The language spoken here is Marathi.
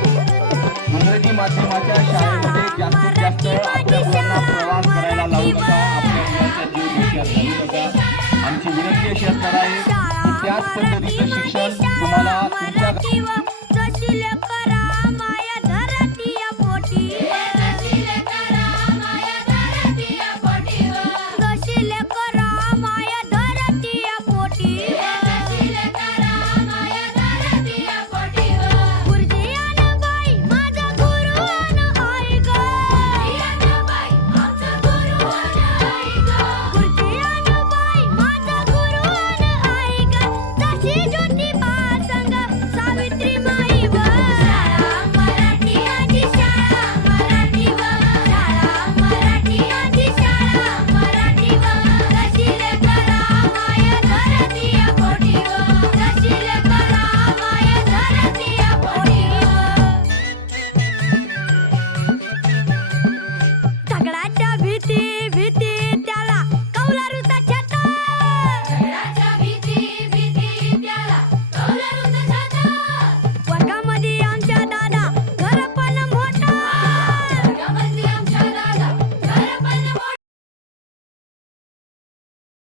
इंग्रजी माध्यमाच्या शाळेमध्ये जास्तीत जास्त आपल्या मुलांना प्रवास करायला लावू नका, आपल्या मुलांचा जीव धोक्यात घालू नका. आमची विनंती अशी असणार आहे की त्याच पद्धतीचं शिक्षण तुम्हाला तुमच्या